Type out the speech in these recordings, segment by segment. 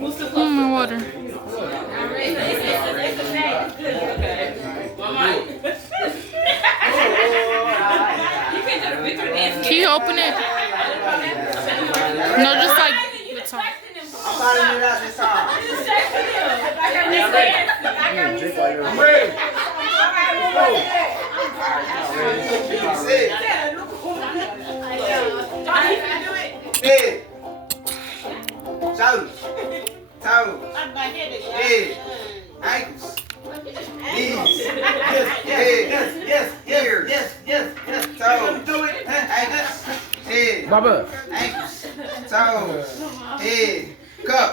My water. Can you open it? No, just like the top. I'm finding it out this time. I'm ready. Hey. Shoulders. Toes. Head. Ankles. Knees. Yes. Toes. Do it. Ankles. Head. Ankles. Toes. Head. Cup.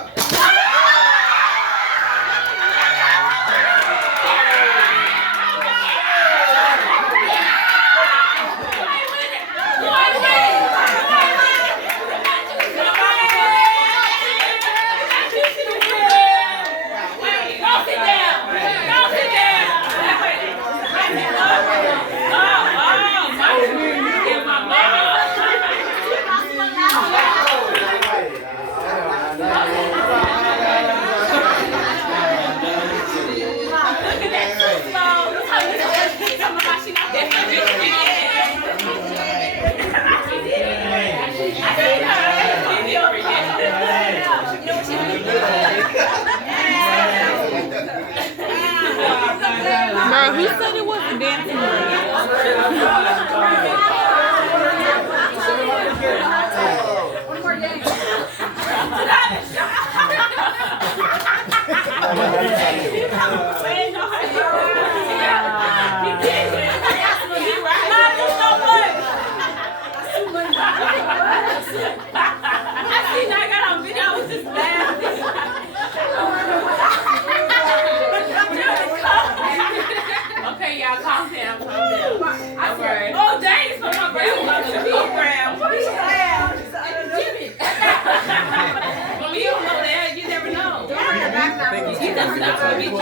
Bro, who said it wasn't dancing? Okay, y'all, calm down. Alright. Oh, dang, it's my grandma. Well, you don't know that. You never know. He doesn't know to meet you.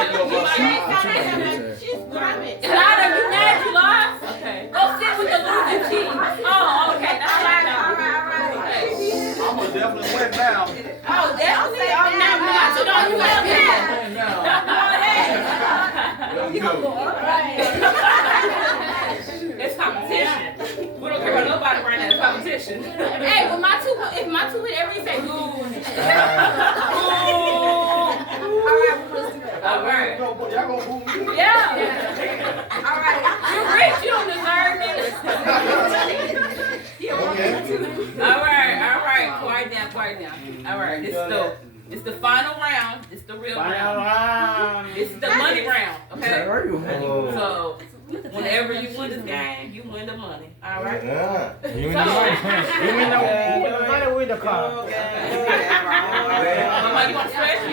She's grabbing. Lada, you mad you lost? Okay. Go sit with the losing team. Oh, okay. That's right. All right. I'm gonna definitely win now. Oh, definitely. Oh, now you know you will win. It's competition. We don't care about nobody right now. It's competition. Hey, well, if my two hit every say, ooh. All right. Y'all gonna boo me? Yeah. All right. You're rich. You don't deserve it. All right. Quiet down. All right. This is the final round. This is the real round. This is the money round. Okay. So whenever you win this game, you win the money. All right. You win the money. You win the money with the car. Mama, you want to stretch me?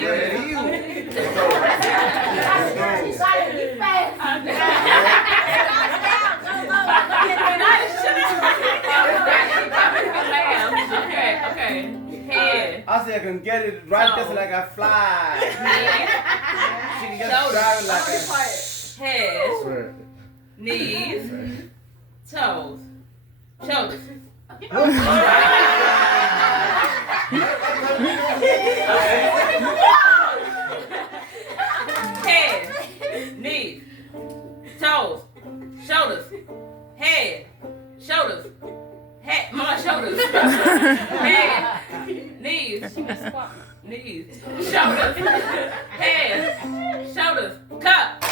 Okay. Head. I said I can get it right just like I fly. She can get it driving like that. Head. Knees. Toes. Shoulders. Head. Knees. Toes. Shoulders. Head. Shoulders. Head. My shoulders. Head. Knees. Shoulders. Head. Shoulders. Cup.